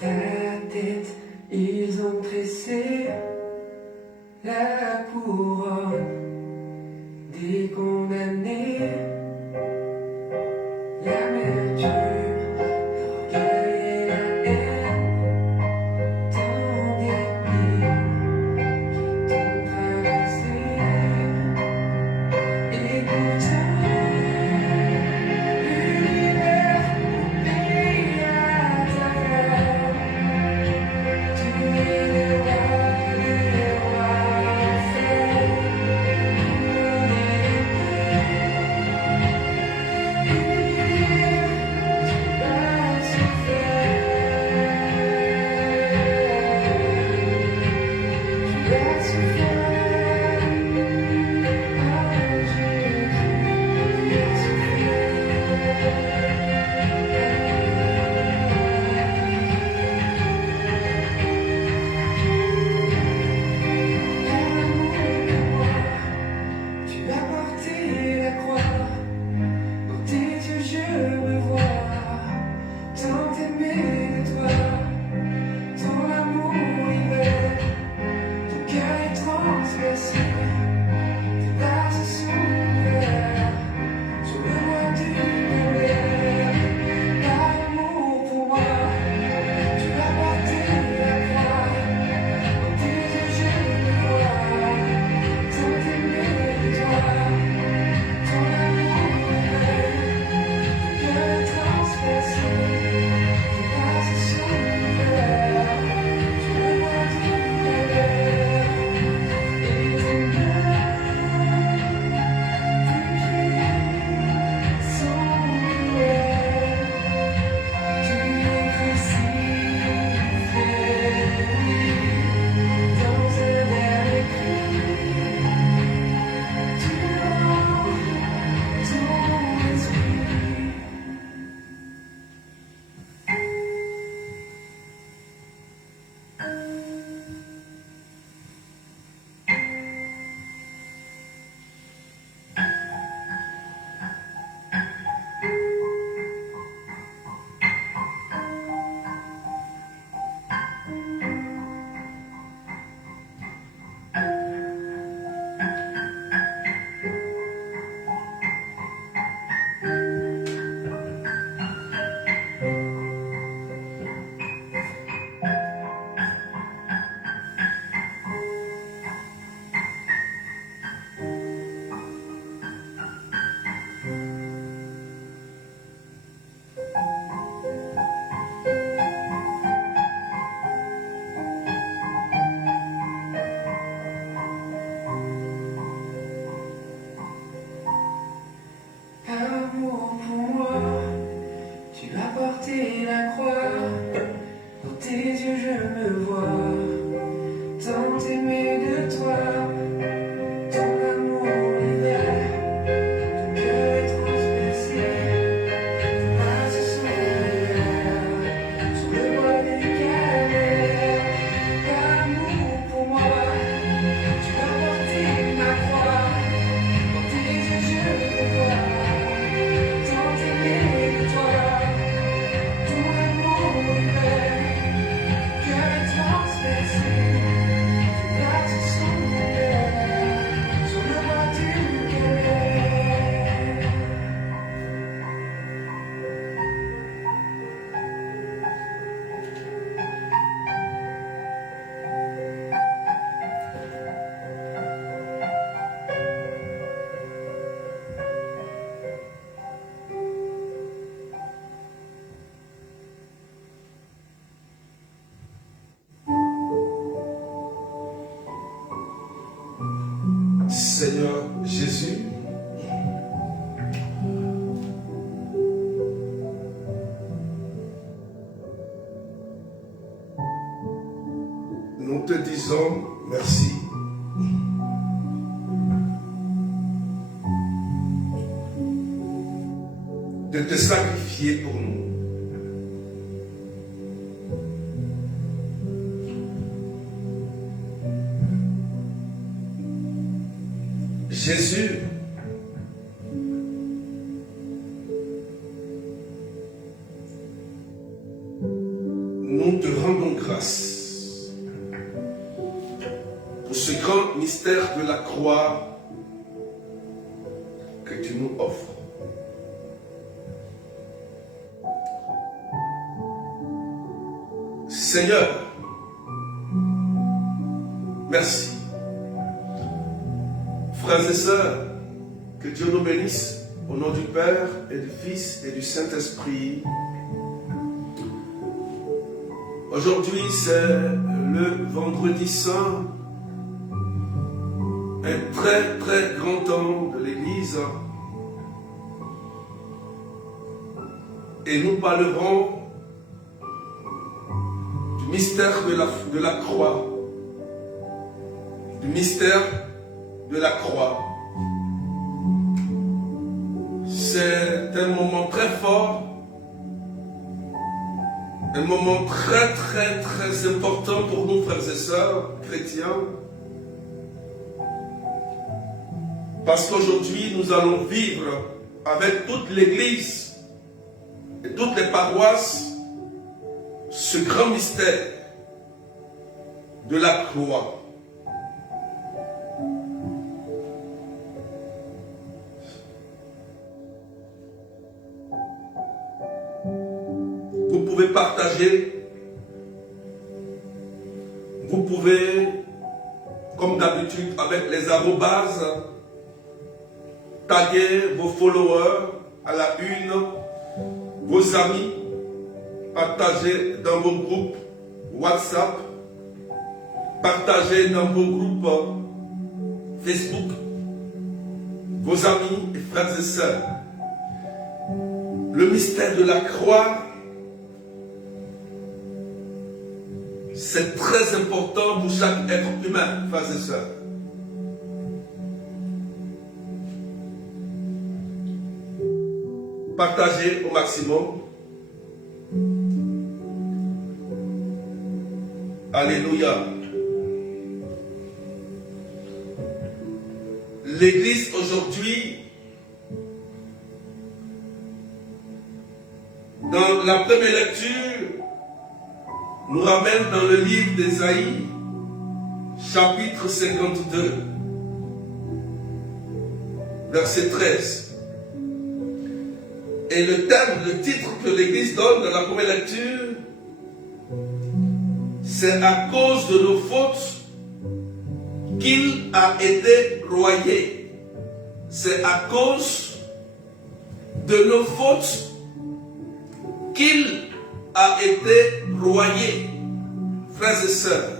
ta tête, ils ont tressé la couronne des condamnés. L'amertume, l'orgueil et la haine, tant d'épines qui t'ont traversé. Et pourtant, l'univers brille à ta gloire. Tu es le roi des rois, fait tu as porté la croix. Dans tes yeux je me vois, tant aimé de toi, ton amour libère, ton cœur est transpercé, tes bases sont ouvertes, sur le roi du calvaire. Par amour pour moi, tu as porté la croix. Dans tes yeux je me vois, tant aimé de toi, ton amour libère. Amour pour moi, tu as porté la croix. Dans tes yeux je me vois, tant aimé de toi, ton amour libère, ton cœur est transpercé, tes bases sont ouvertes, sur le bois du calvaire. Amour pour moi, tu as porté ma croix. Dans tes yeux je me vois, tant aimé de toi, ton amour libère, cœur est transpercé, tes bases sont ouvertes, sur le bois du calvaire. Seigneur Jésus, nous te disons merci. De te sacrifier pour nous. Jésus, nous te rendons grâce pour ce grand mystère de la croix que tu nous offres. Seigneur, merci. Frères et sœurs, que Dieu nous bénisse au nom du Père et du Fils et du Saint-Esprit. Aujourd'hui, c'est le vendredi saint, un très très grand temps de l'Église. Et nous parlerons du mystère de la croix. Du mystère de la croix. C'est un moment très fort, un moment très très très important pour nous, frères et sœurs chrétiens, parce qu'aujourd'hui nous allons vivre avec toute l'Église et toutes les paroisses ce grand mystère de la croix. Vous pouvez partager, vous pouvez, comme d'habitude, avec les arrobases, taguer vos followers à la une, vos amis, partager dans vos groupes WhatsApp, partager dans vos groupes Facebook, vos amis et frères et sœurs. Le mystère de la croix, c'est très important pour chaque être humain, frères et sœurs. Partagez au maximum. Alléluia. L'Église aujourd'hui, dans la première lecture, nous ramène dans le livre d'Ésaïe, chapitre 52, verset 13. Et le thème, le titre que l'Église donne dans la première lecture, c'est à cause de nos fautes qu'il a été broyé. C'est à cause de nos fautes qu'il a été broyé. Frères et sœurs,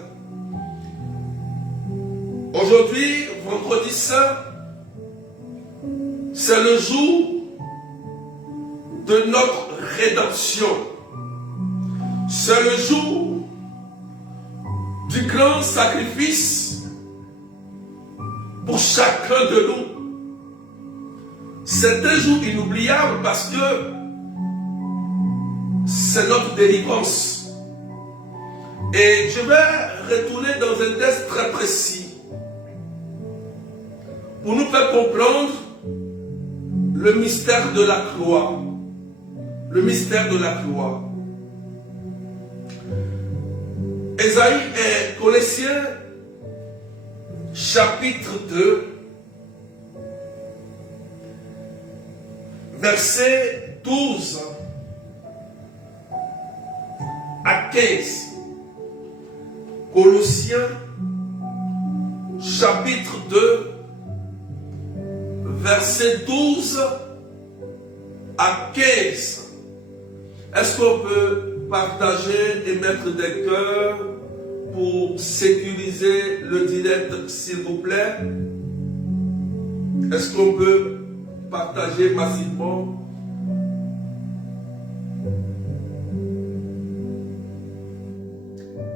aujourd'hui, vendredi saint, c'est le jour de notre rédemption. C'est le jour du grand sacrifice pour chacun de nous. C'est un jour inoubliable parce que c'est notre délivrance. Et je vais retourner dans un texte très précis pour nous faire comprendre le mystère de la croix. Le mystère de la croix. Ésaïe et Colossiens, chapitre 2, verset 12 à 15. Colossiens, chapitre 2, verset 12 à 15. Est-ce qu'on peut partager et mettre des cœurs pour sécuriser le direct, s'il vous plaît? Est-ce qu'on peut partager massivement?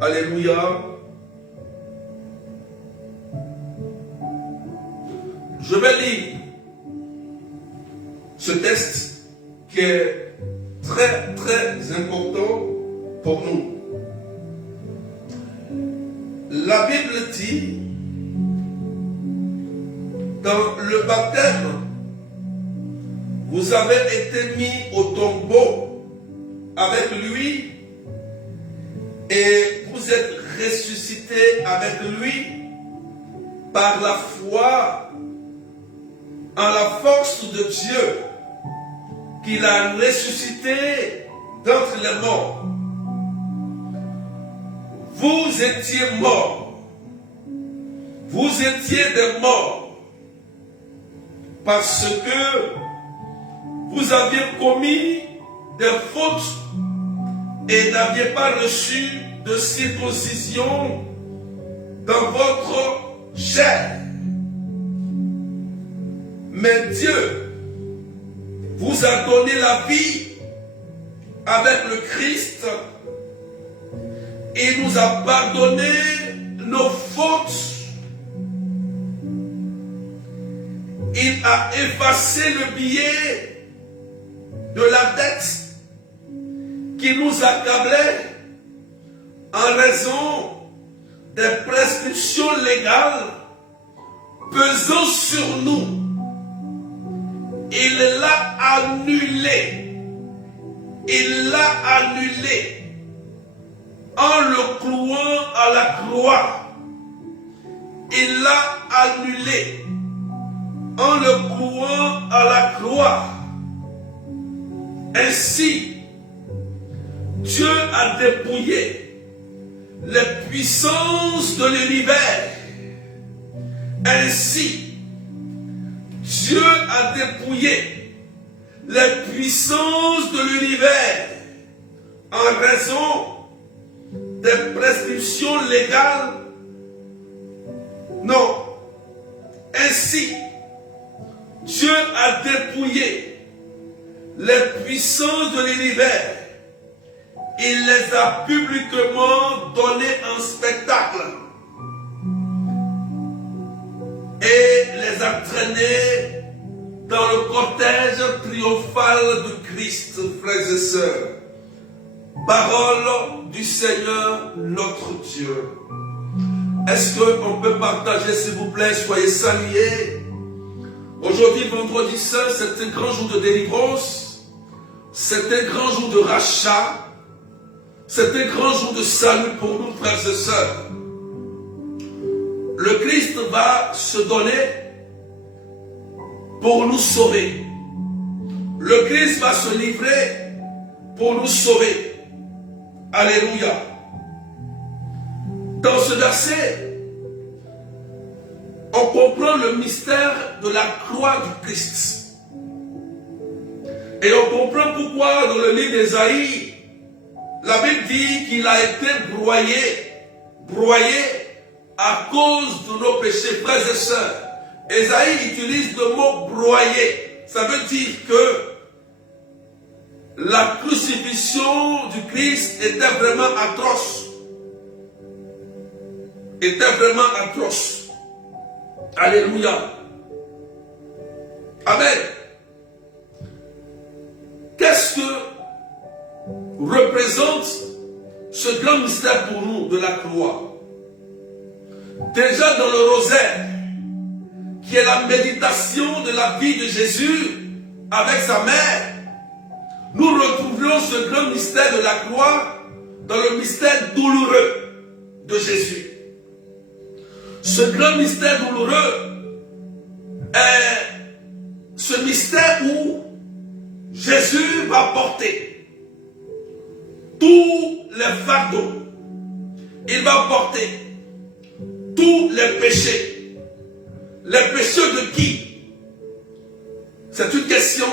Alléluia. Je vais lire ce texte qui est très très important pour nous. La Bible dit, dans le baptême, vous avez été mis au tombeau avec lui et vous êtes ressuscités avec lui par la foi en la force de Dieu qu'il a ressuscité d'entre les morts. Vous étiez morts. Vous étiez des morts parce que vous aviez commis des fautes et n'aviez pas reçu de circoncision dans votre chair. Mais Dieu vous a donné la vie avec le Christ. Il nous a pardonné nos fautes. Il a effacé le billet de la dette qui nous accablait en raison des prescriptions légales pesant sur nous. Il l'a annulé. Il l'a annulé en le clouant à la croix. Il l'a annulé en le clouant à la croix. Ainsi, Dieu a dépouillé les puissances de l'univers. Ainsi, Dieu a dépouillé les puissances de l'univers en raison des prescriptions légales. Non. Ainsi, Dieu a dépouillé les puissances de l'univers. Il les a publiquement données en spectacle et les a traînées dans le cortège triomphal de Christ, frères et sœurs. Parole du Seigneur notre Dieu. Est-ce qu'on peut partager, s'il vous plaît? Soyez salués. Aujourd'hui, vendredi saint, c'est un grand jour de délivrance. C'est un grand jour de rachat. C'est un grand jour de salut pour nous, frères et sœurs. Le Christ va se donner pour nous sauver. Le Christ va se livrer pour nous sauver. Alléluia. Dans ce verset, on comprend le mystère de la croix du Christ. Et on comprend pourquoi dans le livre d'Ésaïe, la Bible dit qu'il a été broyé à cause de nos péchés, frères et sœurs. Ésaïe utilise le mot broyer. Ça veut dire que la crucifixion du Christ était vraiment atroce. Était vraiment atroce. Alléluia. Amen. Qu'est-ce que représente ce grand mystère pour nous de la croix? Déjà dans le rosaire, qui est la méditation de la vie de Jésus avec sa mère, nous retrouverons ce grand mystère de la croix dans le mystère douloureux de Jésus. Ce grand mystère douloureux est ce mystère où Jésus va porter tous les fardeaux. Il va porter tous les péchés. Les péchés de qui? C'est une question.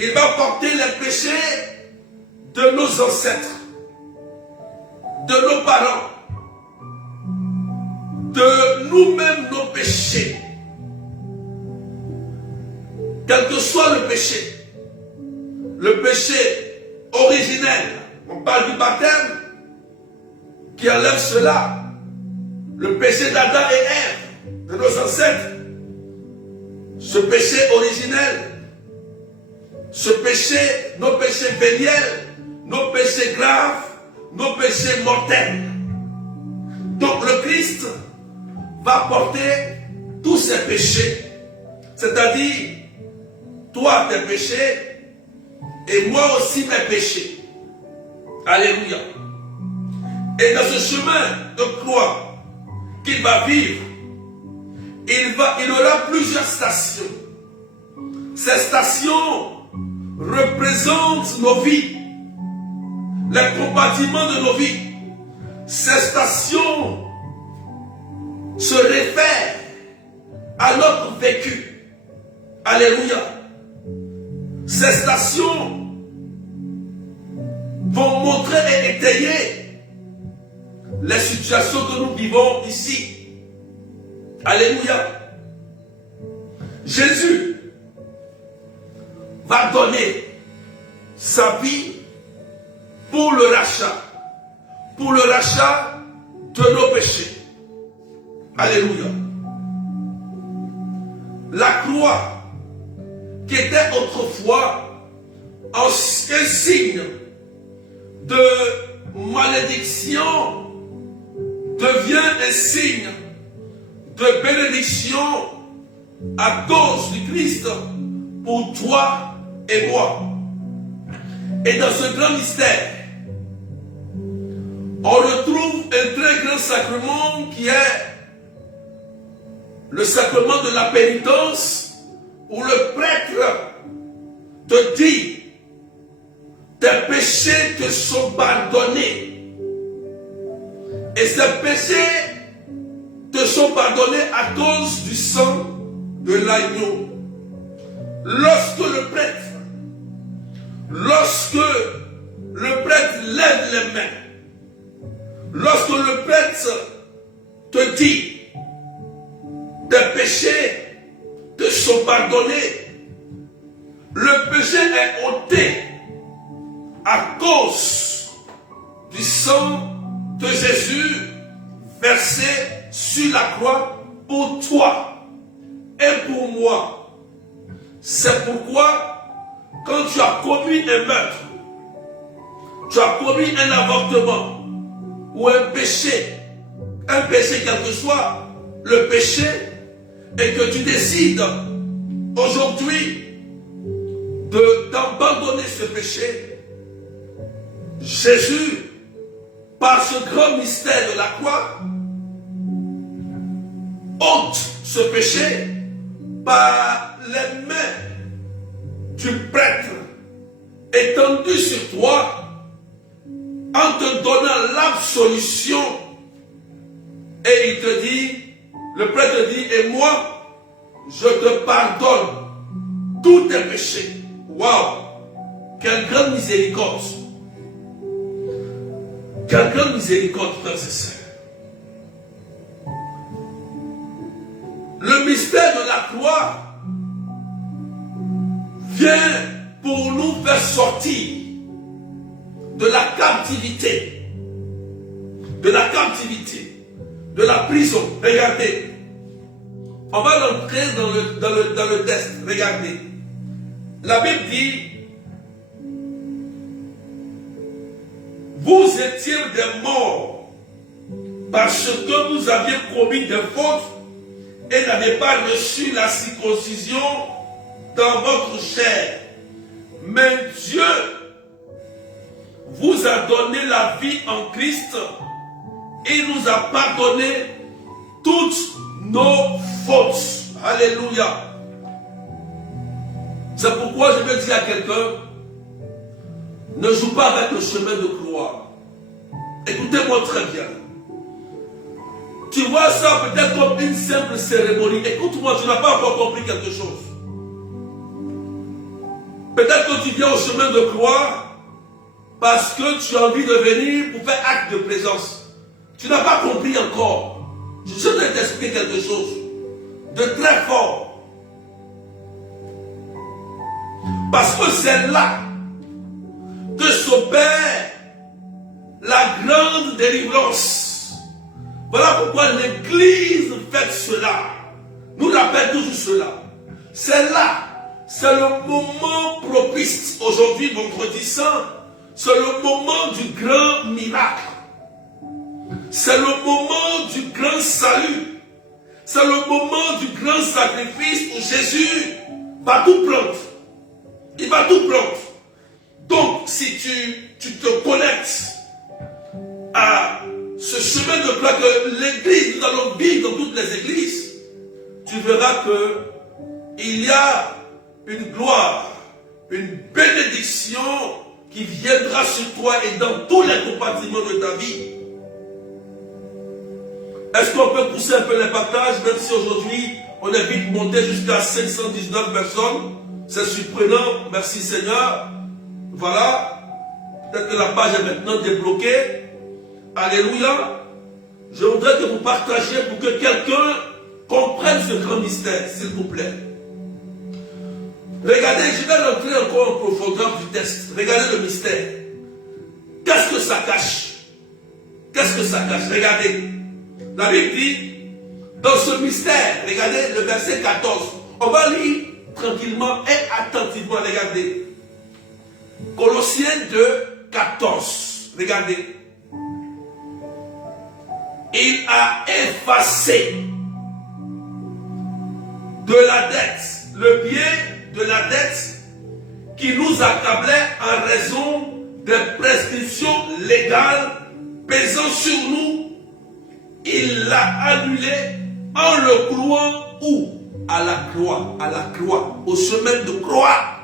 Il va porter les péchés de nos ancêtres, de nos parents, de nous-mêmes, nos péchés. Quel que soit le péché originel, on parle du baptême qui enlève cela, le péché d'Adam et Ève, de nos ancêtres, ce péché originel, ce péché, nos péchés véniels, nos péchés graves, nos péchés mortels. Donc le Christ va porter tous ces péchés, c'est-à-dire toi tes péchés et moi aussi mes péchés. Alléluia. Et dans ce chemin de croix qu'il va vivre, il aura plusieurs stations. Ces stations représentent nos vies, les compartiments de nos vies. Ces stations se réfèrent à notre vécu. Alléluia. Ces stations vont montrer et étayer les situations que nous vivons ici. Alléluia. Jésus va donner sa vie pour le rachat de nos péchés. Alléluia. La croix qui était autrefois un signe de malédiction devient un signe de bénédiction à cause du Christ pour toi et moi. Et dans ce grand mystère, on retrouve un très grand sacrement qui est le sacrement de la pénitence, où le prêtre te dit: tes péchés te sont pardonnés. Et ces péchés te sont pardonnés à cause du sang de l'agneau. Lorsque le prêtre lève les mains, lorsque le prêtre te dit: tes péchés te sont pardonnés, le péché est ôté à cause du sang de Jésus versé sur la croix pour toi et pour moi. C'est pourquoi quand tu as commis un meurtre, tu as commis un avortement ou un péché quel que soit le péché, et que tu décides aujourd'hui d'abandonner ce péché, Jésus, par ce grand mystère de la croix, ôte ce péché par les mains du prêtre étendu sur toi, en te donnant l'absolution. Et il te dit, le prêtre dit: et moi, je te pardonne tous tes péchés. Waouh! Quelle grande miséricorde! Quelle grande miséricorde, frères et sœurs! Le mystère de la croix vient pour nous faire sortir de la captivité, de la prison. Regardez, on va rentrer dans le test. Regardez, la Bible dit: vous étiez des morts parce que vous aviez commis des fautes et n'avez pas reçu la circoncision dans votre chair. Mais Dieu vous a donné la vie en Christ. Il nous a pardonné toutes nos fautes. Alléluia. C'est pourquoi je veux dire à quelqu'un: ne joue pas avec le chemin de croix. Écoutez-moi très bien. Tu vois ça peut-être comme une simple cérémonie. Écoute-moi, tu n'as pas encore compris quelque chose. Peut-être que tu viens au chemin de croix parce que tu as envie de venir pour faire acte de présence. Tu n'as pas compris encore. Je vais t'expliquer quelque chose de très fort. Parce que c'est là que s'opère la grande délivrance. Voilà pourquoi l'Église fait cela. Nous rappelle toujours cela. C'est là, c'est le moment propice. Aujourd'hui, vendredi saint, c'est le moment du grand miracle. C'est le moment du grand salut. C'est le moment du grand sacrifice où Jésus va tout prendre. Il va tout prendre. Donc, si tu te connectes à chemin de gloire que l'église, nous allons vivre dans toutes les églises, tu verras que il y a une gloire, une bénédiction qui viendra sur toi et dans tous les compartiments de ta vie. Est-ce qu'on peut pousser un peu les partages, même si aujourd'hui on est vite monté jusqu'à 519 personnes? C'est surprenant, merci Seigneur. Voilà, peut-être que la page est maintenant débloquée. Alléluia. Je voudrais que vous partagiez pour que quelqu'un comprenne ce grand mystère, s'il vous plaît. Regardez, je vais rentrer encore en profondeur du texte. Regardez le mystère. Qu'est-ce que ça cache? Qu'est-ce que ça cache? Regardez. La Bible dit, dans ce mystère, regardez le verset 14. On va lire tranquillement et attentivement. Regardez. Colossiens 2, 14. Regardez. Il a effacé de la dette, le biais de la dette qui nous accablait en raison des prescriptions légales pesant sur nous. Il l'a annulé en le clouant où? À la croix, au chemin de croix.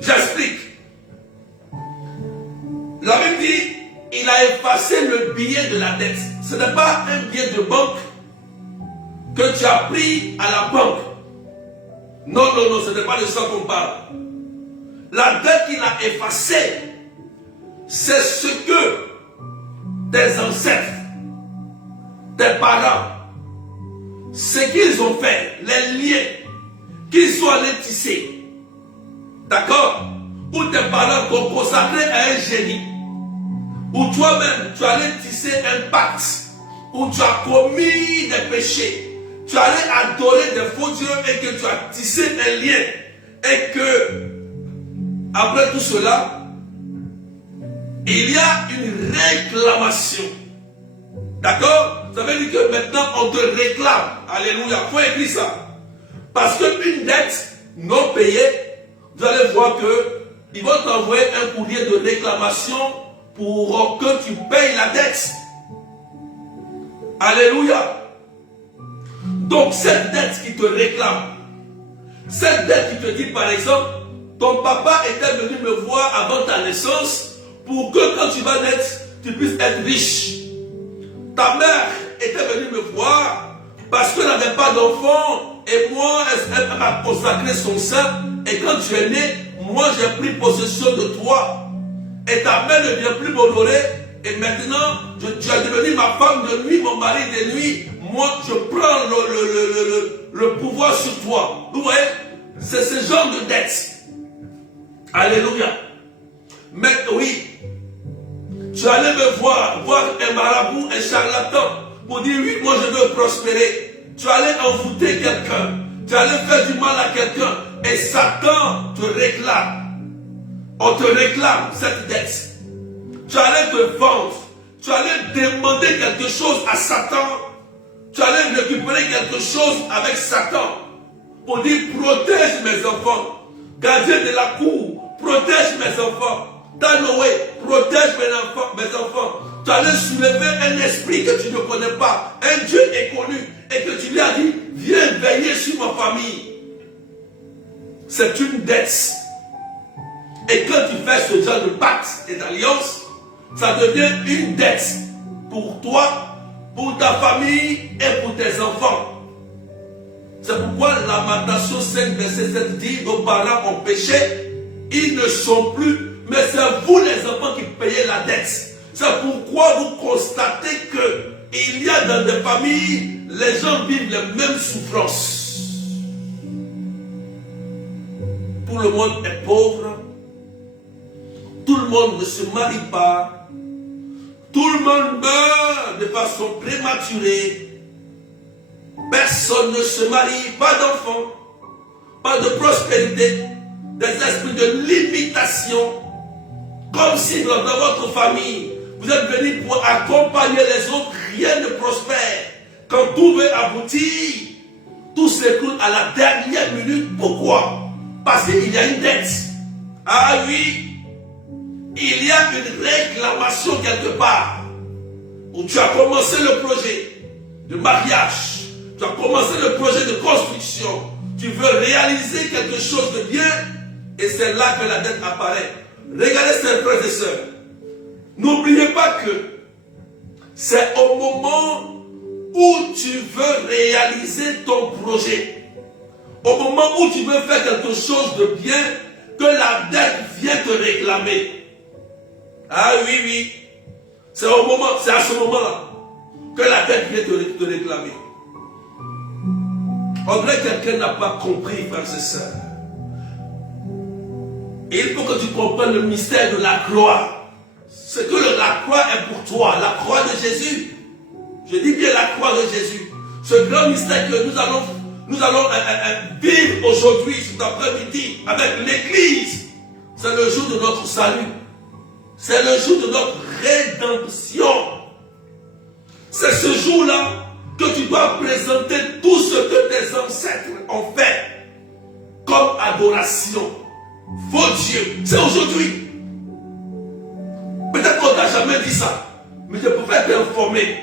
J'explique. La Bible dit, il a effacé le billet de la dette. Ce n'est pas un billet de banque que tu as pris à la banque. Non, non, non, ce n'est pas de ça qu'on parle. La dette qu'il a effacée, c'est ce que tes ancêtres, tes parents, ce qu'ils ont fait, les liens qu'ils sont allés tisser. D'accord? Ou tes parents t'ont consacré à un génie. Ou toi-même, tu allais tisser un pacte. Où tu as commis des péchés. Tu allais adorer des faux dieux et que tu as tissé un lien. Et que, après tout cela, il y a une réclamation. D'accord? Ça veut dire que maintenant on te réclame. Alléluia. Il faut écrire ça. Parce qu'une dette non payée, vous allez voir qu'ils vont t'envoyer un courrier de réclamation pour que tu payes la dette. Alléluia. Donc cette dette qui te réclame, cette dette qui te dit par exemple, ton papa était venu me voir avant ta naissance pour que quand tu vas naître, tu puisses être riche. Ta mère était venue me voir parce qu'elle n'avait pas d'enfant et moi, elle m'a consacré son sein et quand tu es né, moi j'ai pris possession de toi et ta mère ne vient plus m'honorer et maintenant tu es devenu ma femme de nuit, mon mari de nuit. Moi, je prends le pouvoir sur toi. Vous voyez, c'est ce genre de dette. Alléluia. Mais oui, tu allais me voir un marabout, un charlatan, pour dire oui, moi je veux prospérer. Tu allais envoûter quelqu'un, tu allais faire du mal à quelqu'un, et Satan te réclame. On te réclame cette dette. Tu allais te vendre, tu allais demander quelque chose à Satan, tu allais récupérer quelque chose avec Satan, pour dire protège mes enfants, gardien de la cour, protège mes enfants. Noé, protège mes enfants. Tu allais soulever un esprit que tu ne connais pas, un Dieu inconnu, et que tu lui as dit, viens veiller sur ma famille. C'est une dette. Et quand tu fais ce genre de pacte et d'alliance, ça devient une dette pour toi, pour ta famille et pour tes enfants. C'est pourquoi Lamentation 5, verset 7 dit, nos parents ont péché, ils ne sont plus, mais c'est vous les enfants qui payez la dette. C'est pourquoi vous constatez que il y a dans des familles, les gens vivent les mêmes souffrances. Tout le monde est pauvre, tout le monde ne se marie pas, tout le monde meurt de façon prématurée. Personne ne se marie, pas d'enfants, pas de prospérité, des esprits de limitation. Comme si dans votre famille, vous êtes venus pour accompagner les autres, rien ne prospère. Quand tout veut aboutir, tout s'écoule à la dernière minute. Pourquoi? Parce qu'il y a une dette. Ah oui, il y a une réclamation quelque part. où tu as commencé le projet de mariage, tu as commencé le projet de construction, tu veux réaliser quelque chose de bien, et c'est là que la dette apparaît. Regardez, chers frères et sœurs, n'oubliez pas que c'est au moment où tu veux réaliser ton projet, au moment où tu veux faire quelque chose de bien, que la dette vient te réclamer. Ah oui, oui. C'est à ce moment-là que la dette vient te réclamer. En vrai, quelqu'un n'a pas compris, frères et sœurs. Et il faut que tu comprennes le mystère de la croix. C'est que la croix est pour toi, la croix de Jésus. Je dis bien la croix de Jésus. Ce grand mystère que nous allons vivre aujourd'hui, cet après-midi, avec l'Église. C'est le jour de notre salut. C'est le jour de notre rédemption. C'est ce jour-là que tu dois présenter tout ce que tes ancêtres ont fait comme adoration. Vos dieux, c'est aujourd'hui. Peut-être qu'on ne t'a jamais dit ça, mais je préfère t'informer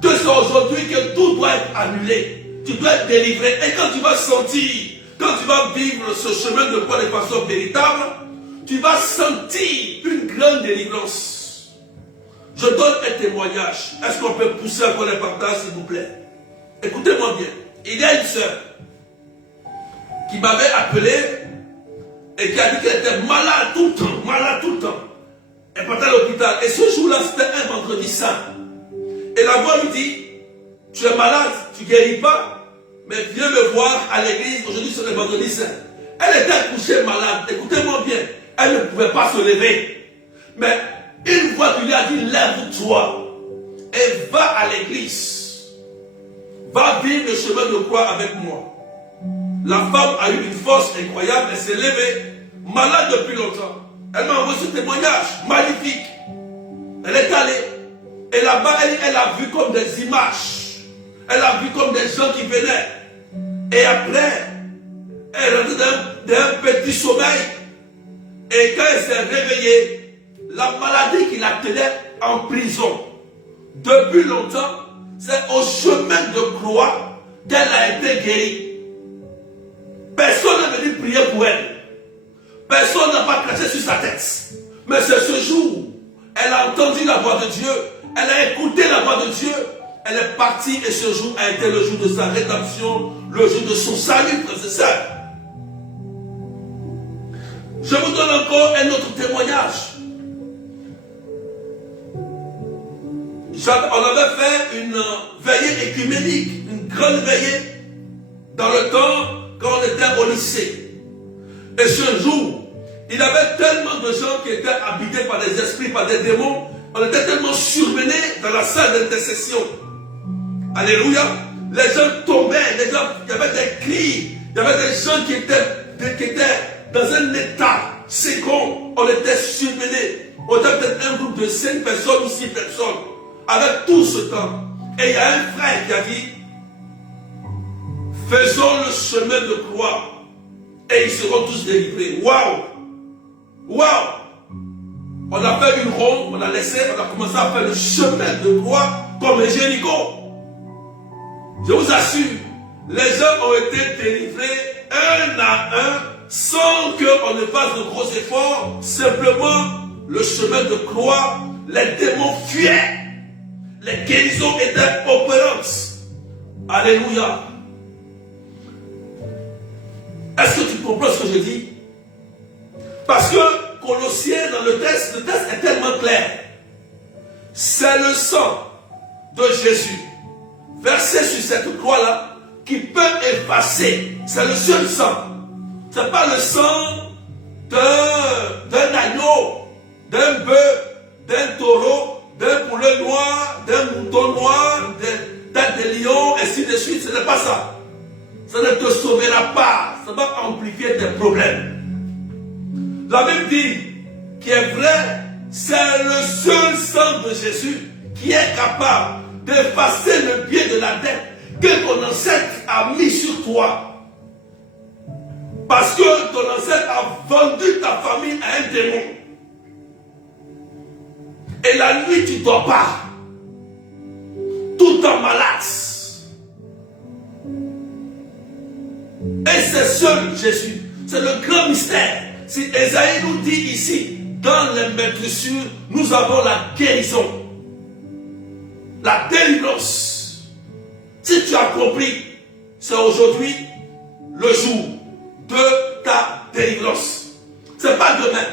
que c'est aujourd'hui que tout doit être annulé. Tu dois être délivré. Et quand tu vas sentir, quand tu vas vivre ce chemin de croix de façon véritable, tu vas sentir une grande délivrance. Je donne un témoignage. Est-ce qu'on peut pousser encore les partages, s'il vous plaît? Écoutez-moi bien. Il y a une sœur qui m'avait appelé et qui a dit qu'elle était malade tout le temps, malade tout le temps. Elle partait à l'hôpital. Et ce jour-là, c'était un vendredi saint. Et la voix lui dit, tu es malade, tu ne guéris pas, mais viens me voir à l'église, aujourd'hui c'est le vendredi saint. Elle était couchée malade, écoutez-moi bien, elle ne pouvait pas se lever. Mais une voix qui lui a dit, lève-toi et va à l'église. Va vivre le chemin de croix avec moi. La femme a eu une force incroyable, elle s'est levée, malade depuis longtemps. Elle m'a envoyé ce témoignage magnifique. Elle est allée, et là-bas, elle a vu comme des images. Elle a vu comme des gens qui venaient. Et après, elle est rentrée d'un petit sommeil. Et quand elle s'est réveillée, la maladie qui la tenait en prison, depuis longtemps, c'est au chemin de croix qu'elle a été guérie. Personne n'est venu prier pour elle. Personne n'a pas craché sur sa tête. Mais c'est ce jour, elle a entendu la voix de Dieu. Elle a écouté la voix de Dieu. Elle est partie et ce jour a été le jour de sa rédemption, le jour de son salut, frères et sœurs. Je vous donne encore un autre témoignage. On avait fait une veillée écuménique, une grande veillée, dans le temps quand on était au lycée. Et ce jour, il y avait tellement de gens qui étaient habités par des esprits, par des démons. On était tellement surmenés dans la salle d'intercession. Alléluia. Les gens tombaient, il y avait des cris, il y avait des gens qui étaient dans un état second. On était surmenés. On était peut-être un groupe de 5 personnes ou 6 personnes. Avec tout ce temps. Et il y a un frère qui a dit, faisons le chemin de croix. Et ils seront tous délivrés. Waouh! Waouh! On a fait une ronde, on a commencé à faire le chemin de croix comme les Jéricho. Je vous assure, les gens ont été délivrés un à un sans qu'on ne fasse de gros efforts. Simplement, le chemin de croix, les démons fuyaient. Les guérisons étaient opérantes. Alléluia. Est-ce que tu comprends ce que je dis? Parce que Colossiens, dans le texte est tellement clair. C'est le sang de Jésus versé sur cette croix-là qui peut effacer. C'est le seul sang. Ce n'est pas le sang d'un agneau, d'un bœuf, d'un taureau, d'un poulet noir, d'un mouton noir, d'un lion, ainsi de suite. Ce n'est pas ça. Ça ne te sauvera pas. Ça va amplifier tes problèmes. La Bible dit qui est vrai, c'est le seul sang de Jésus qui est capable d'effacer le biais de la dette que ton ancêtre a mis sur toi. Parce que ton ancêtre a vendu ta famille à un démon. Et la nuit, tu ne dors pas. tout en malade. Et c'est seul Jésus. C'est le grand mystère. Si Esaïe nous dit ici, dans les maîtressures, nous avons la guérison, la délivrance. Si tu as compris, c'est aujourd'hui le jour de ta délivrance. Ce n'est pas demain.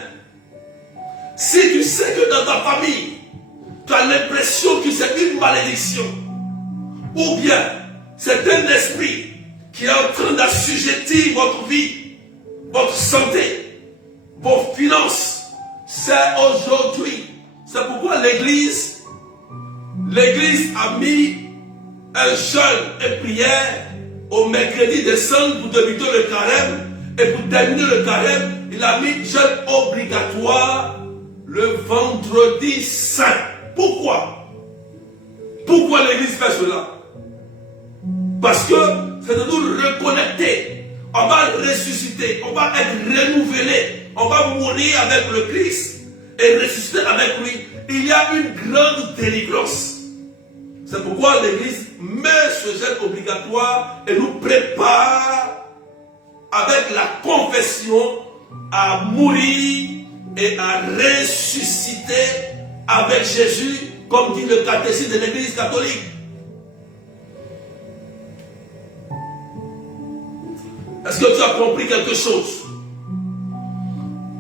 Si tu sais que dans ta famille, tu as l'impression que c'est une malédiction, ou bien c'est un esprit qui est en train d'assujettir votre vie, votre santé, vos finances, c'est aujourd'hui. C'est pourquoi l'Église a mis un jeûne et prière au mercredi décembre pour débuter le carême, et pour terminer le carême, il a mis jeûne obligatoire le vendredi saint. Pourquoi? Pourquoi l'Église fait cela? Parce que c'est de nous reconnecter. On va ressusciter, on va être renouvelé, on va mourir avec le Christ et ressusciter avec lui. Il y a une grande délivrance. C'est pourquoi l'Église met ce jeûne obligatoire et nous prépare avec la confession à mourir et à ressusciter avec Jésus, comme dit le catéchisme de l'Église catholique. Est-ce que tu as compris quelque chose?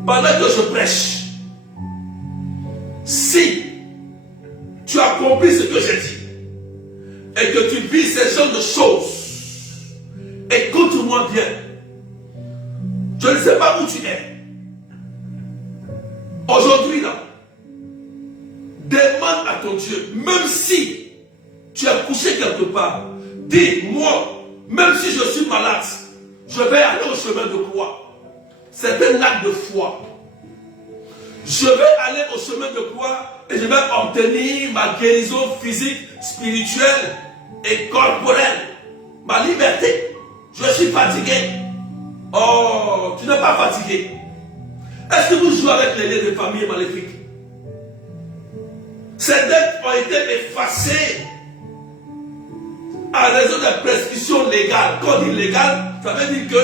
Pendant que je prêche, si tu as compris ce que j'ai dit et que tu vis ces genres de choses, écoute-moi bien. Je ne sais pas où tu es. Aujourd'hui, là, demande à ton Dieu, même si tu es couché quelque part, dis-moi, même si je suis malade, je vais aller au chemin de croix. C'est un acte de foi. Je vais aller au chemin de croix et je vais obtenir ma guérison physique, spirituelle et corporelle. Ma liberté. Je suis fatigué. Oh, tu n'es pas fatigué. Est-ce que vous jouez avec les liens de famille maléfiques? Ces dettes ont été effacées à raison de prescriptions légales. Quand on dit légal, ça veut dire que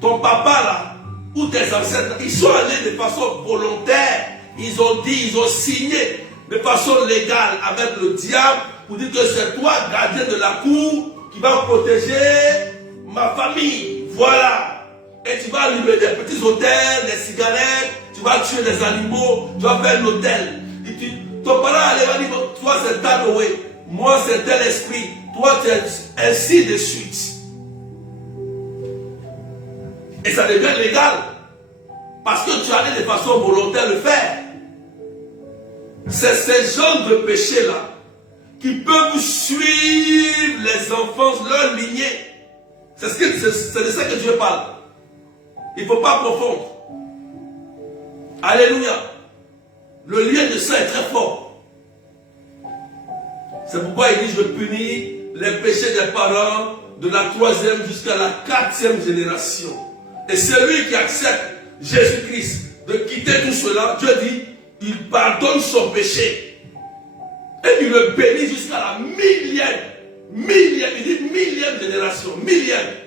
ton papa là, ou tes ancêtres, ils sont allés de façon volontaire. Ils ont dit, ils ont signé de façon légale avec le diable pour dire que c'est toi, gardien de la cour, qui va protéger ma famille. Voilà. Et tu vas allumer des petits hôtels, des cigarettes, tu vas tuer des animaux, tu vas faire un hôtel. Ton parent allait va dire, toi c'est Tanoé, moi c'est tel esprit, toi tu es ainsi de suite. Et ça devient légal. Parce que tu allais de façon volontaire le faire. C'est ces genres de péchés-là qui peuvent suivre les enfants, leur lignée. C'est de ça que Dieu parle. Il ne faut pas confondre. Alléluia. Le lien de sang est très fort. C'est pourquoi il dit, je punis les péchés des parents de la 3e jusqu'à la 4e génération. Et celui qui accepte Jésus-Christ de quitter tout cela, Dieu dit, il pardonne son péché. Et il le bénit jusqu'à la millième, il dit millième génération, millième.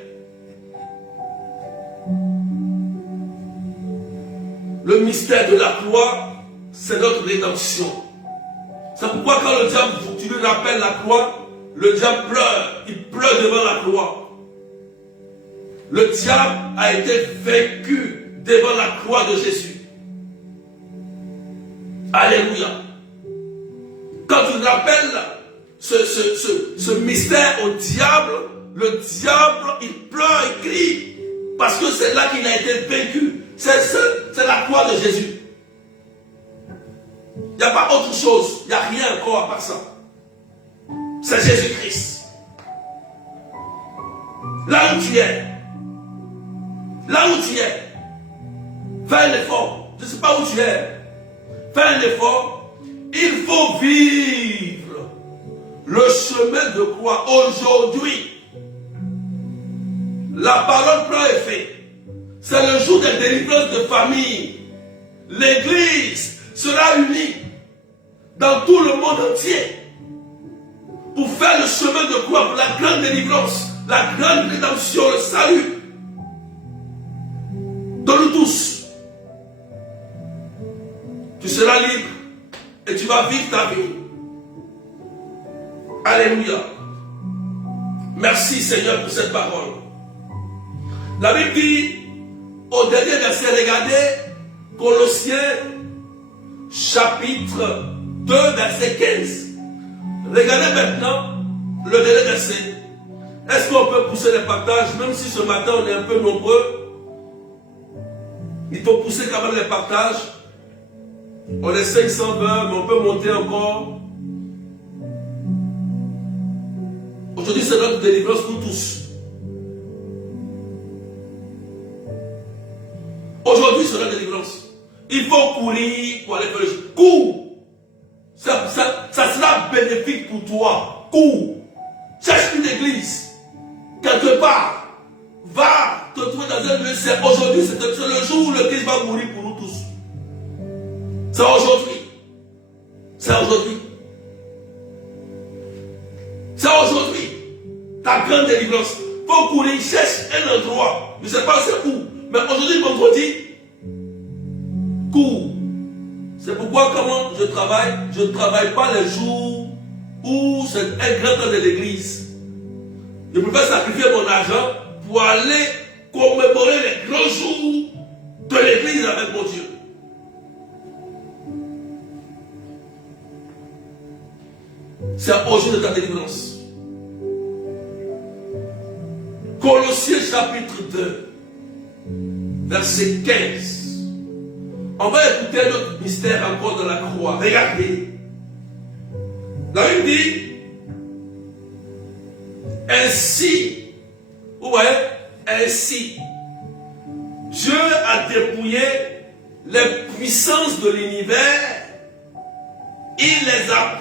Le mystère de la croix, c'est notre rédemption. C'est pourquoi quand le diable, tu lui rappelles la croix, le diable pleure, il pleure devant la croix. Le diable a été vaincu devant la croix de Jésus. Alléluia. Quand tu rappelles ce mystère au diable, le diable, il pleure, il crie. Parce que c'est là qu'il a été vaincu. C'est la croix de Jésus. Il n'y a pas autre chose. Il n'y a rien encore à part ça. C'est Jésus-Christ. Là où tu es, fais un effort. Je ne sais pas où tu es. Fais un effort. Il faut vivre le chemin de croix aujourd'hui. La parole prend effet. C'est le jour de délivrance de famille. L'Église sera unie dans tout le monde entier pour faire le chemin de croix, pour la grande délivrance, la grande rédemption, le salut de nous tous. Tu seras libre et tu vas vivre ta vie. Alléluia. Merci Seigneur pour cette parole. La Bible dit, au dernier verset, regardez, Colossiens chapitre 2 verset 15. Regardez maintenant le dernier verset. Est-ce qu'on peut pousser les partages, même si ce matin on est un peu nombreux? Il faut pousser quand même les partages. On est 520, mais on peut monter encore. Aujourd'hui, c'est notre délivrance pour tous. Aujourd'hui, c'est notre délivrance. Il faut courir pour aller faire le chemin. Cours. Ça sera bénéfique pour toi. Cours. Cherche une église. Quelque part. Va te trouver dans un lieu. C'est aujourd'hui, c'est le jour où le Christ va mourir pour nous tous. C'est aujourd'hui. C'est aujourd'hui. C'est aujourd'hui. Ta grande délivrance. Il faut courir, cherche un endroit. Je ne sais pas c'est où. Mais aujourd'hui, vendredi, cours. C'est pourquoi comment je ne travaille pas les jours où c'est un grand temps de l'église. Je préfère sacrifier mon argent pour aller commémorer les grands jours de l'église avec mon Dieu. C'est au jour de ta délivrance. Colossiens chapitre 2, verset 15. On va écouter notre mystère encore de la croix. Regardez. La Bible dit, ainsi, vous voyez, ainsi, Dieu a dépouillé les puissances de l'univers. Il les a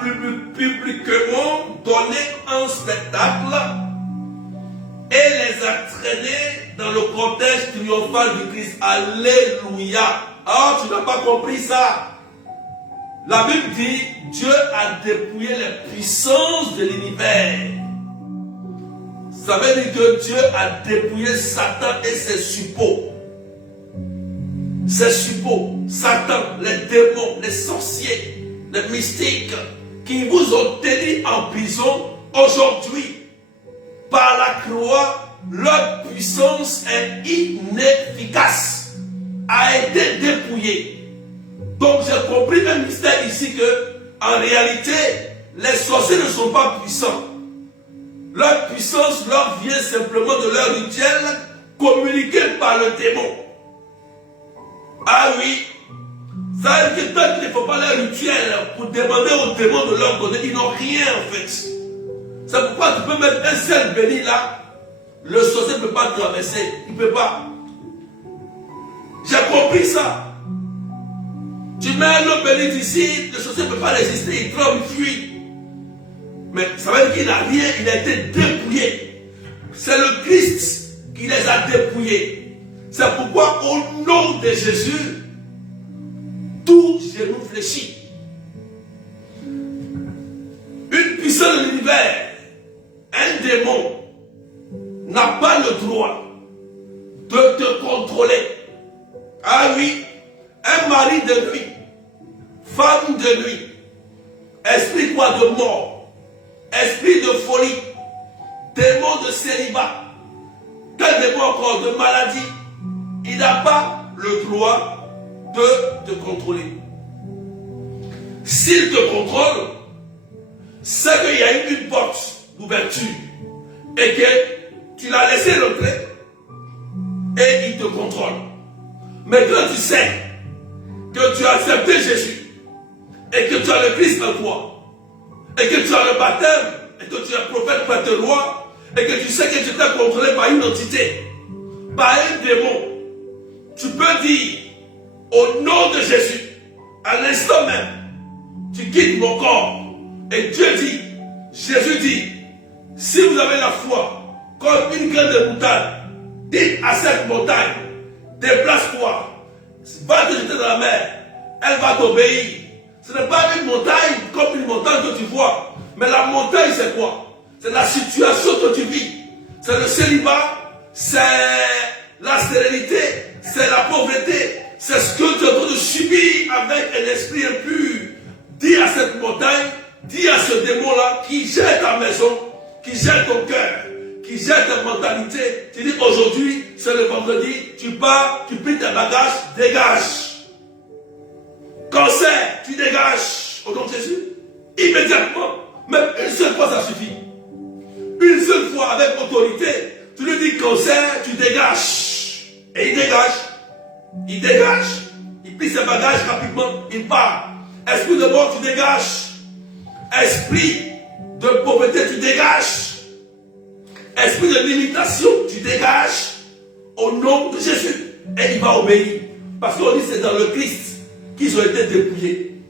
publiquement données en spectacle et les a traînés dans le cortège triomphal du Christ. Alléluia. Ah, tu n'as pas compris ça. La Bible dit, Dieu a dépouillé les puissances de l'univers. Ça veut dire que Dieu a dépouillé Satan et ses suppôts. Ses suppôts, Satan, les démons, les sorciers, les mystiques qui vous ont tenu en prison aujourd'hui. Par la croix, leur puissance est inefficace, a été dépouillée. Donc j'ai compris un mystère ici que, en réalité, les sorciers ne sont pas puissants. Leur puissance leur vient simplement de leur rituel communiqué par le démon. Ah oui, ça veut dire que tant qu'il ne faut pas leur rituel pour demander aux démons de leur donner, ils n'ont rien en fait. C'est pourquoi tu peux mettre un seul béni là, le sorcier ne peut pas traverser, il ne peut pas. J'ai compris ça. Tu mets un homme béni ici, le sorcier ne peut pas résister, il tremble, il fuit. Mais ça veut dire qu'il n'a rien, il a été dépouillé. C'est le Christ qui les a dépouillés. C'est pourquoi au nom de Jésus, tout genou fléchit. Une puissance de l'univers, un démon, n'a pas le droit de te contrôler. Ah oui, un mari de nuit, femme de nuit, esprit quoi de mort, esprit de folie, démon de célibat, quel démon encore de maladie, il n'a pas le droit de te contrôler. S'il te contrôle, c'est qu'il y a une porte d'ouverture et que tu l'as laissé rentrer et il te contrôle. Mais quand tu sais que tu as accepté Jésus et que tu as le Christ en toi et que tu as le baptême et que tu es prophète par tes lois et que tu sais que tu t'es contrôlé par une entité, par un démon, tu peux dire au nom de Jésus, à l'instant même, tu quittes mon corps. Et Dieu dit, Jésus dit, si vous avez la foi comme une graine de moutarde, dites à cette montagne, déplace-toi, va te jeter dans la mer, elle va t'obéir. Ce n'est pas une montagne comme une montagne que tu vois. Mais la montagne, c'est quoi? C'est la situation que tu vis. C'est le célibat, c'est la stérilité, c'est la pauvreté. C'est ce que tu es en train de subir avec un esprit impur. Dis à cette montagne, dis à ce démon-là qui gère ta maison, qui gère ton cœur, qui gère ta mentalité. Tu dis aujourd'hui, c'est le vendredi, tu pars, tu plies tes bagages, dégage. Cancer, tu dégages au nom de Jésus. Immédiatement. Même une seule fois, ça suffit. Une seule fois, avec autorité, tu lui dis cancer, tu dégages. Et il dégage. Il dégage. Il plie ses bagages rapidement, il part. Esprit de mort, tu dégages. Esprit de pauvreté, tu dégages. Esprit de limitation, tu dégages. Au nom de Jésus. Et il va obéir. Parce qu'on dit que c'est dans le Christ qu'ils ont été dépouillés.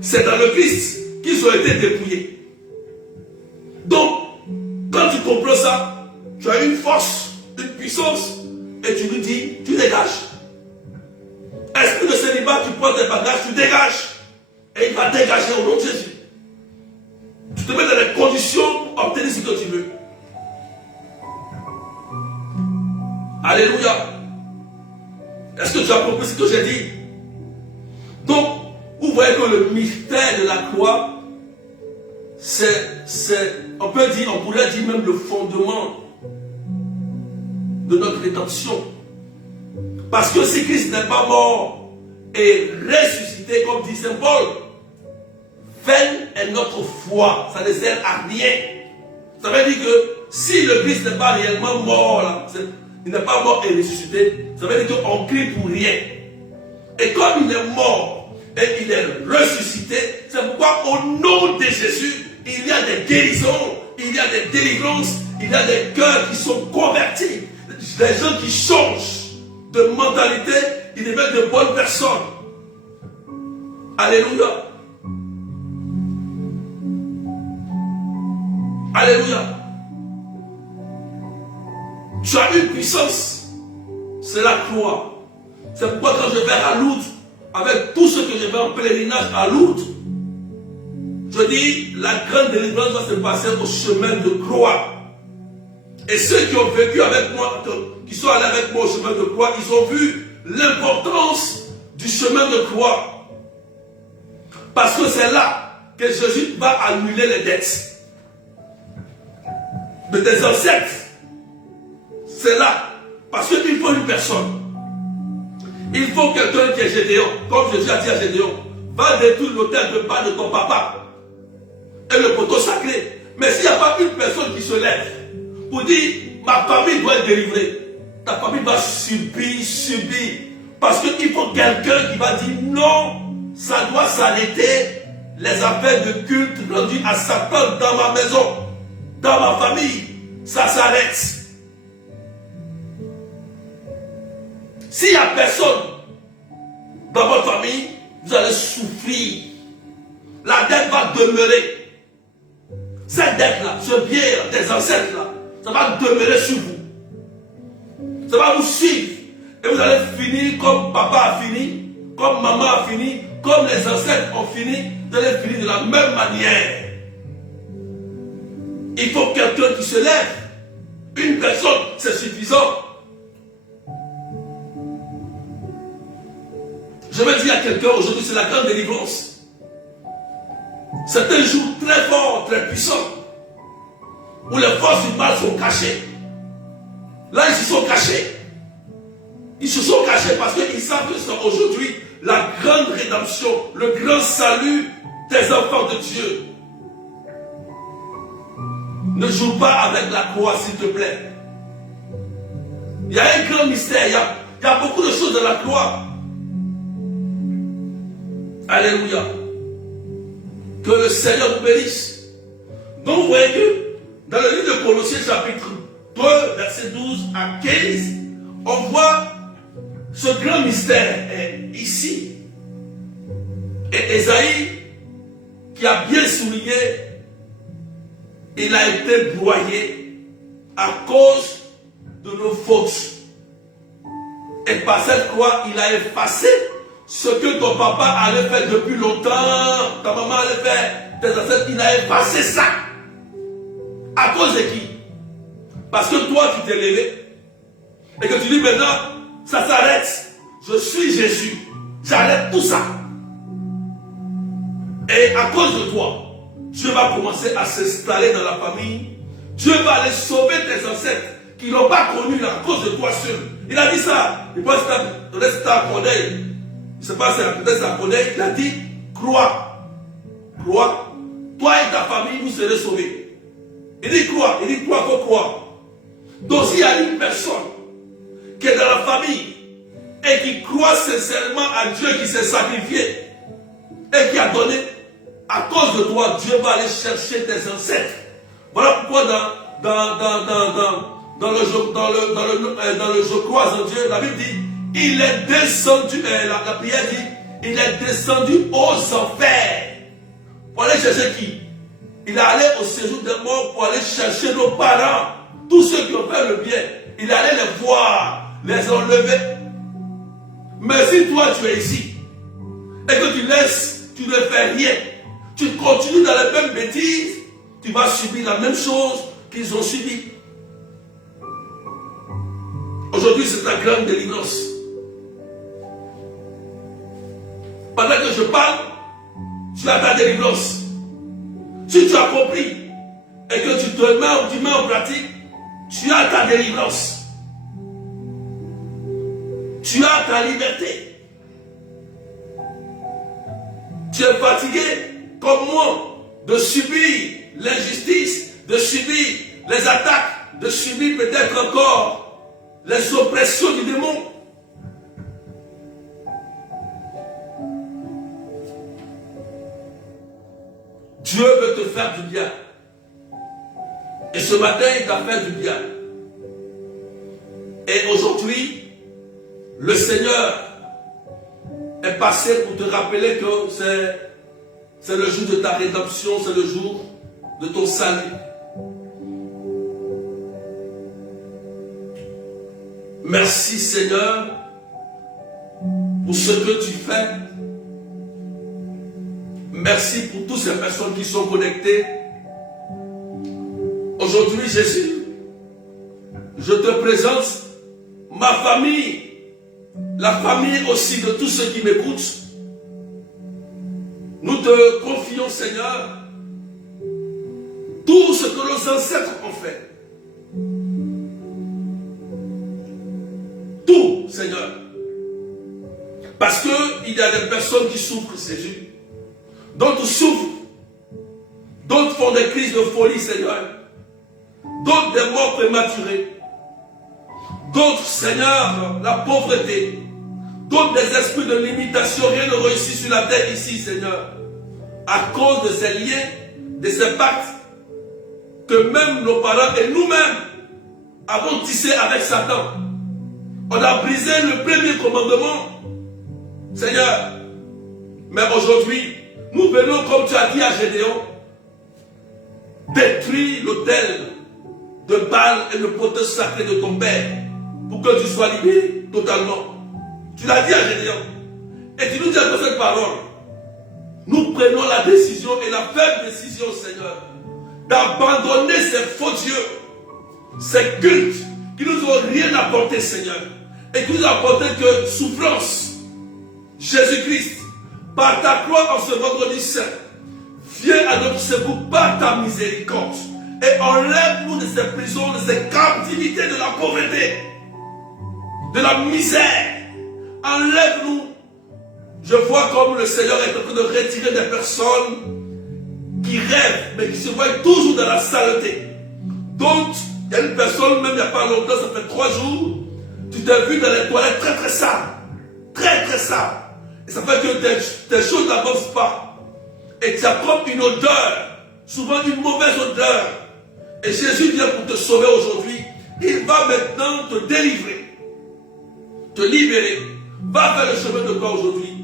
C'est dans le Christ qu'ils ont été dépouillés. Donc, quand tu comprends ça, tu as une force, une puissance, et tu lui dis, tu dégages. Esprit de célibat, tu prends tes bagages, tu dégages. Et il va dégager au nom de Jésus. Tu te mets dans les conditions pour obtenir ce que tu veux. Alléluia. Est-ce que tu as compris ce que j'ai dit? Donc, vous voyez que le mystère de la croix, on pourrait dire même le fondement de notre rédemption. Parce que si Christ n'est pas mort et ressuscité, comme dit Saint Paul, vaine est notre foi, ça ne sert à rien. Ça veut dire que si le Christ n'est pas réellement mort, là, il n'est pas mort et ressuscité, ça veut dire qu'on crie pour rien. Et comme il est mort et il est ressuscité, c'est pourquoi au nom de Jésus, il y a des guérisons, il y a des délivrances, il y a des cœurs qui sont convertis, des gens qui changent de mentalité, ils deviennent de bonnes personnes. Alléluia. Alléluia. Tu as une puissance, c'est la croix. C'est pourquoi quand je vais à Lourdes, avec tout ce que je vais en pèlerinage à Lourdes, je dis, la grande délivrance va se passer au chemin de croix. Et ceux qui ont vécu avec moi, qui sont allés avec moi au chemin de croix, ils ont vu l'importance du chemin de croix. Parce que c'est là que Jésus va annuler les dettes de tes ancêtres. C'est là. Parce qu'il faut une personne. Il faut quelqu'un qui est Gédéon. Comme Jésus a dit à Gédéon, va détruire l'autel de pas de ton papa et le poteau sacré. Mais s'il n'y a pas une personne qui se lève pour dire, ma famille doit être délivrée, ta famille va subir. Parce qu'il faut quelqu'un qui va dire, non, ça doit s'arrêter. Les affaires de culte rendues à Satan dans ma maison, dans ma famille, ça s'arrête. S'il n'y a personne dans votre famille, vous allez souffrir. La dette va demeurer. Cette dette-là, ce bien des ancêtres-là, ça va demeurer sur vous. Ça va vous suivre. Et vous allez finir comme papa a fini, comme maman a fini, comme les ancêtres ont fini. Vous allez finir de la même manière. Il faut quelqu'un qui se lève. Une personne, c'est suffisant. Je vais dire à quelqu'un aujourd'hui, c'est la grande délivrance. C'est un jour très fort, très puissant, où les forces du mal sont cachées. Là, ils se sont cachés. Ils se sont cachés parce qu'ils savent que c'est aujourd'hui la grande rédemption, le grand salut des enfants de Dieu. Ne joue pas avec la croix, s'il te plaît. Il y a un grand mystère, il y a beaucoup de choses dans la croix. Alléluia. Que le Seigneur vous bénisse. Donc vous voyez que dans le livre de Colossiens chapitre 2, verset 12 à 15, on voit ce grand mystère ici. Et Ésaïe, qui a bien souligné, il a été broyé à cause de nos fautes. Et par cette croix, il a effacé ce que ton papa allait faire depuis longtemps, ta maman allait faire tes ancêtres, il a effacé ça. À cause de qui? Parce que toi, tu t'es levé et que tu dis maintenant, ça s'arrête. Je suis Jésus. J'arrête tout ça. Et à cause de toi, Dieu va commencer à s'installer dans la famille. Dieu va aller sauver tes ancêtres qui n'ont pas connu à cause de toi seul. Il a dit ça. Il pense que c'est à Corneille. Je ne sais pas si peut-être c'est à Corneille. Il a dit, crois. Crois. Toi et ta famille, vous serez sauvés. Il dit crois. Il dit crois, faut croire. Donc s'il y a une personne qui est dans la famille et qui croit sincèrement à Dieu qui s'est sacrifié et qui a donné, à cause de toi, Dieu va aller chercher tes ancêtres. Voilà pourquoi dans le je crois en Dieu, la Bible dit, il est descendu, la prière dit, il est descendu aux enfers. Pour aller chercher qui? Il est allé au séjour des morts pour aller chercher nos parents, tous ceux qui ont fait le bien. Il est allé les voir, les enlever. Mais si toi tu es ici et que tu laisses, tu ne fais rien, tu continues dans les mêmes bêtises, tu vas subir la même chose qu'ils ont subi. Aujourd'hui, c'est ta grande délivrance. Pendant que je parle, tu as ta délivrance. Si tu as compris et que tu mets en pratique, tu as ta délivrance. Tu as ta liberté. Tu es fatigué comme moi de subir l'injustice, de subir les attaques, de subir peut-être encore les oppressions du démon. Dieu veut te faire du bien. Et ce matin, il t'a fait du bien. Et aujourd'hui, le Seigneur est passé pour te rappeler que c'est le jour de ta rédemption, c'est le jour de ton salut. Merci Seigneur pour ce que tu fais. Merci pour toutes ces personnes qui sont connectées. Aujourd'hui, Jésus, je te présente ma famille, la famille aussi de tous ceux qui m'écoutent. Nous te confions, Seigneur, tout ce que nos ancêtres ont fait. Tout, Seigneur. Parce qu'il y a des personnes qui souffrent, Jésus. D'autres souffrent. D'autres font des crises de folie, Seigneur. D'autres des morts prématurées. D'autres, Seigneur, la pauvreté. D'autres des esprits de limitation. Rien ne réussit sur la terre ici, Seigneur. À cause de ces liens, de ces pactes que même nos parents et nous-mêmes avons tissés avec Satan. On a brisé le premier commandement, Seigneur. Mais aujourd'hui, nous venons, comme tu as dit à Gédéon, détruire l'autel de Baal et le poteau sacré de ton Père pour que tu sois libéré totalement. Tu l'as dit à Gédéon. Et tu nous dis avec cette parole, nous prenons la décision et la ferme décision, Seigneur, d'abandonner ces faux dieux, ces cultes qui nous ont rien apporté, Seigneur, et qui nous ont apporté que souffrance. Jésus-Christ, par ta croix en ce vendredi saint, viens à notre secours par ta miséricorde et enlève-nous de ces prisons, de ces captivités, de la pauvreté, de la misère. Enlève-nous. Je vois comme le Seigneur est en train de retirer des personnes qui rêvent, mais qui se voient toujours dans la saleté. Donc, il y a une personne, même il n'y a pas longtemps, ça fait 3 jours, tu t'es vu dans les toilettes très très sales. Très très sales. Et ça fait que tes choses n'avancent pas. Et tu as comme une odeur, souvent une mauvaise odeur. Et Jésus vient pour te sauver aujourd'hui. Il va maintenant te délivrer, te libérer. Va faire le chemin de croix aujourd'hui.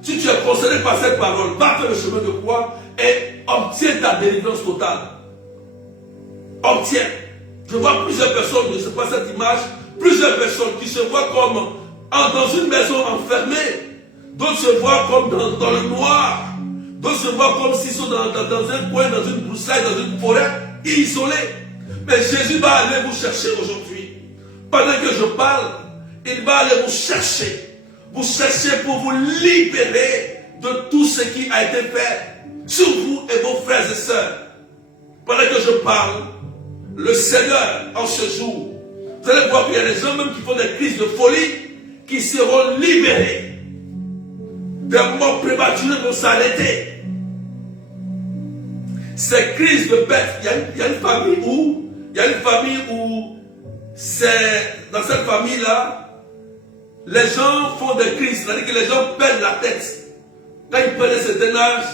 Si tu es concerné par cette parole, va faire le chemin de croix et obtiens ta délivrance totale. Obtiens. Je vois plusieurs personnes, je ne sais pas cette image, plusieurs personnes qui se voient comme dans une maison enfermée. D'autres se voient comme dans le noir. D'autres se voient comme s'ils sont dans un coin, dans une broussaille, dans une forêt, isolés. Mais Jésus va aller vous chercher aujourd'hui. Pendant que je parle, il va aller vous chercher. Vous chercher pour vous libérer de tout ce qui a été fait sur vous et vos frères et sœurs. Pendant que je parle, le Seigneur, en ce jour, vous allez voir qu'il y a des gens même qui font des crises de folie, qui seront libérés. Des morts prématurés vont s'arrêter. Ces crises de perte, il y a une famille où c'est dans cette famille-là, les gens font des crises, c'est-à-dire que les gens perdent la tête. Quand ils prennent un certain âge,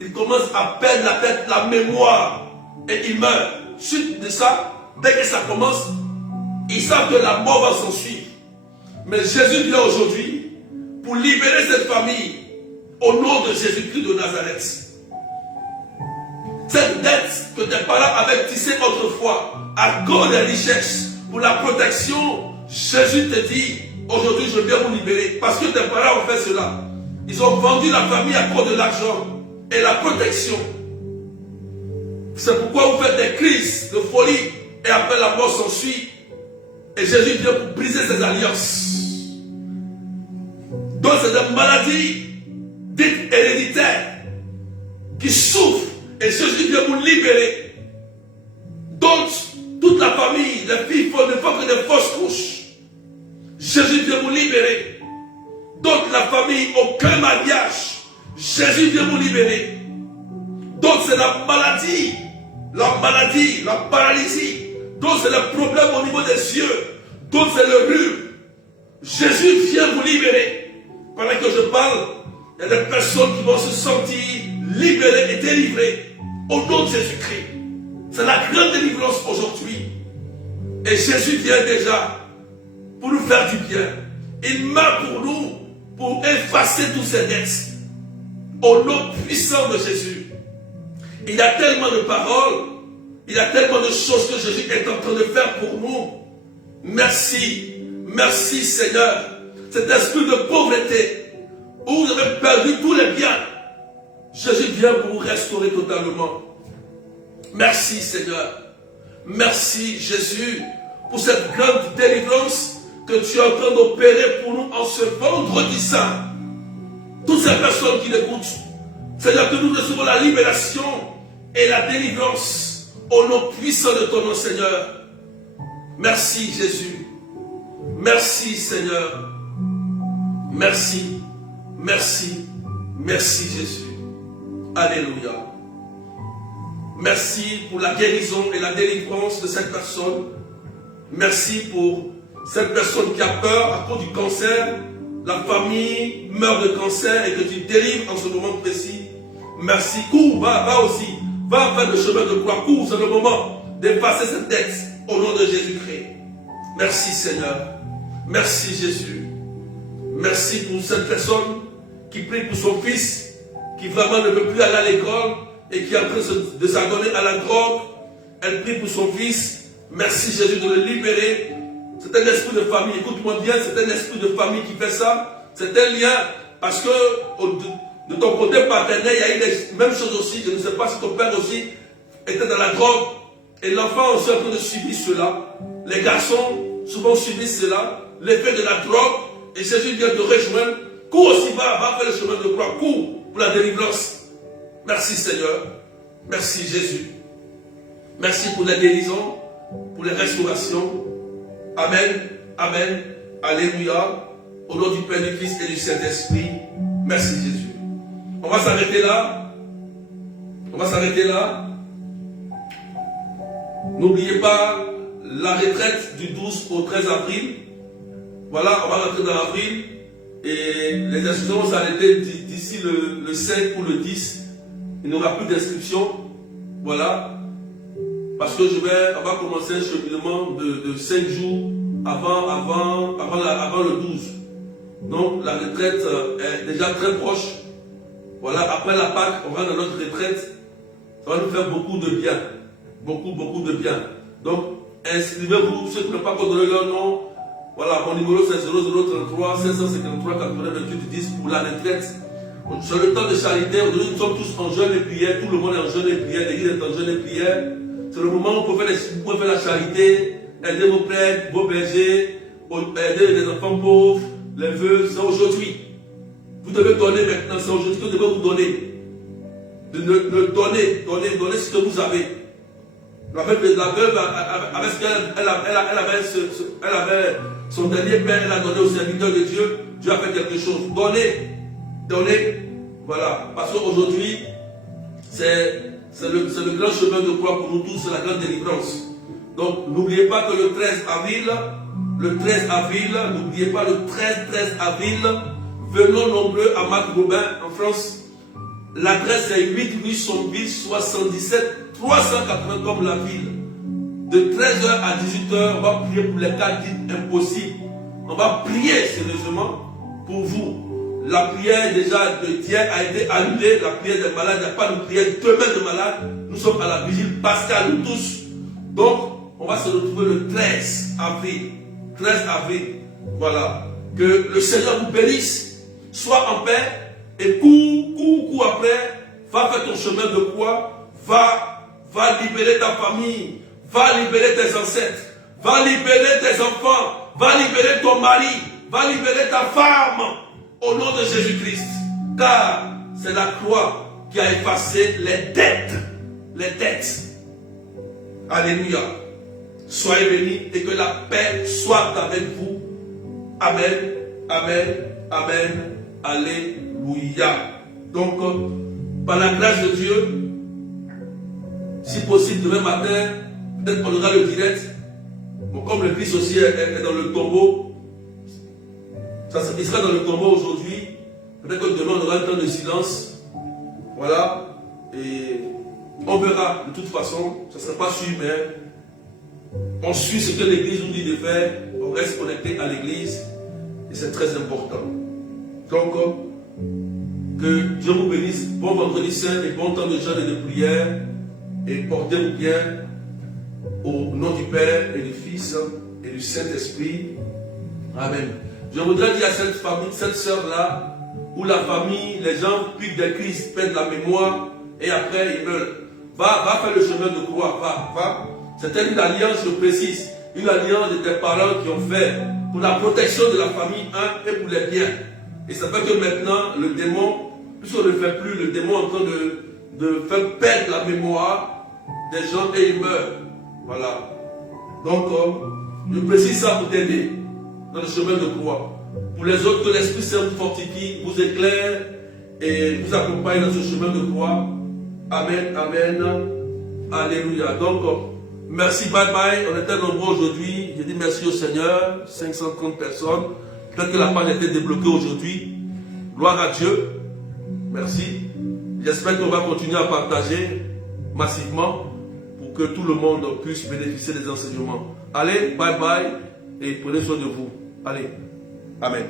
ils commencent à perdre la tête, la mémoire, et ils meurent. Suite de ça, dès que ça commence, ils savent que la mort va s'en suivre. Mais Jésus vient aujourd'hui pour libérer cette famille au nom de Jésus-Christ de Nazareth. Cette dette que tes parents avaient tissée autrefois à cause des richesses, pour la protection, Jésus te dit, aujourd'hui je viens vous libérer. Parce que tes parents ont fait cela. Ils ont vendu la famille à cause de l'argent et la protection. C'est pourquoi vous faites des crises de folie et après la mort s'ensuit. Et Jésus vient pour briser ces alliances. Donc c'est des maladies dites héréditaires qui souffrent. Et Jésus vient vous libérer. Donc, toute la famille, les filles ne font que des fausses couches. Jésus vient vous libérer. Donc, la famille, aucun mariage. Jésus vient vous libérer. Donc, c'est la maladie, la paralysie. Donc, c'est le problème au niveau des yeux. Donc, c'est le rhume. Jésus vient vous libérer. Pendant que je parle, il y a des personnes qui vont se sentir libérées et délivrées au nom de Jésus-Christ. C'est la grande délivrance aujourd'hui. Et Jésus vient déjà pour nous faire du bien. Il meurt pour nous, pour effacer tous ces dettes. Au nom puissant de Jésus. Il y a tellement de paroles, il y a tellement de choses que Jésus est en train de faire pour nous. Merci, merci Seigneur. Cet esprit de pauvreté, où vous avez perdu tous les biens, Jésus vient pour vous restaurer totalement. Merci Seigneur. Merci Jésus pour cette grande délivrance que tu es en train d'opérer pour nous en ce vendredi saint. Toutes ces personnes qui l'écoutent, Seigneur, que nous recevons la libération et la délivrance au nom puissant de ton nom Seigneur. Merci Jésus. Merci Seigneur. Merci. Merci. Merci Jésus. Alléluia. Merci pour la guérison et la délivrance de cette personne. Merci pour cette personne qui a peur à cause du cancer. La famille meurt de cancer et que tu délivres en ce moment précis. Merci. Cours, va aussi. Va faire le chemin de croix. Cours, c'est le moment d'effacer cette dette au nom de Jésus-Christ. Merci Seigneur. Merci Jésus. Merci pour cette personne qui prie pour son fils, qui vraiment ne veut plus aller à l'école et qui est en train de s'adonner à la drogue. Elle prie pour son fils. Merci Jésus de le libérer. C'est un esprit de famille. Écoute-moi bien, c'est un esprit de famille qui fait ça. C'est un lien parce que de ton côté paternel, il y a eu les mêmes choses aussi. Je ne sais pas si ton père aussi était dans la drogue. Et l'enfant aussi est en train de subir cela. Les garçons souvent subissent cela. L'effet de la drogue. Et Jésus vient de rejoindre. Cours aussi, va faire le chemin de croix. Cours pour la délivrance. Merci Seigneur. Merci Jésus. Merci pour la guérison, pour les restaurations. Amen. Amen. Alléluia. Au nom du Père, du Fils et du Saint-Esprit. Merci Jésus. On va s'arrêter là. On va s'arrêter là. N'oubliez pas la retraite du 12 au 13 avril. Voilà, on va rentrer dans l'avril. Et les inscriptions vont s'arrêter d'ici le 5 ou le 10. Il n'y aura plus d'inscription. Voilà. Parce que on va commencer un cheminement de 5 jours avant le 12. Donc la retraite est déjà très proche. Voilà, après la Pâque, on va dans notre retraite. Ça va nous faire beaucoup de bien. Beaucoup, beaucoup de bien. Donc, inscrivez-vous, ceux qui n'ont pas encore donné leur nom. Voilà, mon numéro c'est 0033 553 80 28 10 pour la retraite. C'est le temps de charité. Aujourd'hui, nous sommes tous en jeûne et prière. Tout le monde est en jeûne et prière. L'église est en jeûne et prière. C'est le moment où vous pouvez faire la charité, aider vos prêtres, vos bergers, aider les enfants pauvres, les veuves. C'est aujourd'hui. Vous devez donner maintenant. C'est aujourd'hui que vous devez vous donner. Donnez ce que vous avez. La veuve avec ce qu'elle avait son dernier père, elle a donné au serviteur de Dieu. Dieu a fait quelque chose. Donnez. Voilà. Parce qu'aujourd'hui, c'est le grand chemin de croix pour nous tous, c'est la grande délivrance. Donc, n'oubliez pas que le 13 avril, n'oubliez pas le 13 avril, venons nombreux à Marc Robin, en France. L'adresse est 8 rue Sonville 77 380 comme la ville. De 13h à 18h, on va prier pour les cas dits impossibles. On va prier sérieusement pour vous. La prière déjà d'hier a été annulée. La prière des malades, il n'y a pas de prière demain de malades. Nous sommes à la vigile pascale, nous tous. Donc, on va se retrouver le 13 avril. 13 avril. Voilà. Que le Seigneur vous bénisse. Sois en paix. Et cours après. Va faire ton chemin de croix. Va libérer ta famille. Va libérer tes ancêtres. Va libérer tes enfants. Va libérer ton mari. Va libérer ta femme. Au nom de Jésus-Christ. Car c'est la croix qui a effacé les dettes. Les dettes. Alléluia. Soyez bénis et que la paix soit avec vous. Amen. Amen. Amen. Alléluia. Donc, par la grâce de Dieu, si possible, demain matin, peut-être qu'on aura le direct. Bon, comme le Christ aussi est dans le tombeau, il sera dans le tombeau aujourd'hui. Peut-être que demain, on aura un temps de silence. Voilà. Et on verra. De toute façon, ça ne sera pas sûr, mais on suit ce que l'Église nous dit de faire. On reste connecté à l'Église. Et c'est très important. Donc, que Dieu vous bénisse. Bon vendredi saint et bon temps de jeûne et de prière. Et portez-vous bien au nom du Père et du Fils et du Saint-Esprit. Amen. Je voudrais dire à cette famille, cette sœur-là, où la famille, les gens piquent des crises, perdent la mémoire et après ils meurent. Va faire le chemin de croix. Va. C'était une alliance, je précise, une alliance de tes parents qui ont fait pour la protection de la famille, et pour les biens. Et ça fait que maintenant, le démon, puisqu'on ne le fait plus, le démon est en train de faire perdre la mémoire des gens et ils meurent. Voilà. Donc, je précise ça pour t'aider dans le chemin de croix. Pour les autres, que l'Esprit Saint vous fortifie, vous éclaire et vous accompagne dans ce chemin de croix. Amen, amen. Alléluia. Donc, merci, bye bye. On était nombreux aujourd'hui. Je dis merci au Seigneur. 530 personnes. Peut-être que la page a été débloquée aujourd'hui. Gloire à Dieu. Merci. J'espère qu'on va continuer à partager massivement pour que tout le monde puisse bénéficier des enseignements. Allez, bye bye et prenez soin de vous. Allez, amen.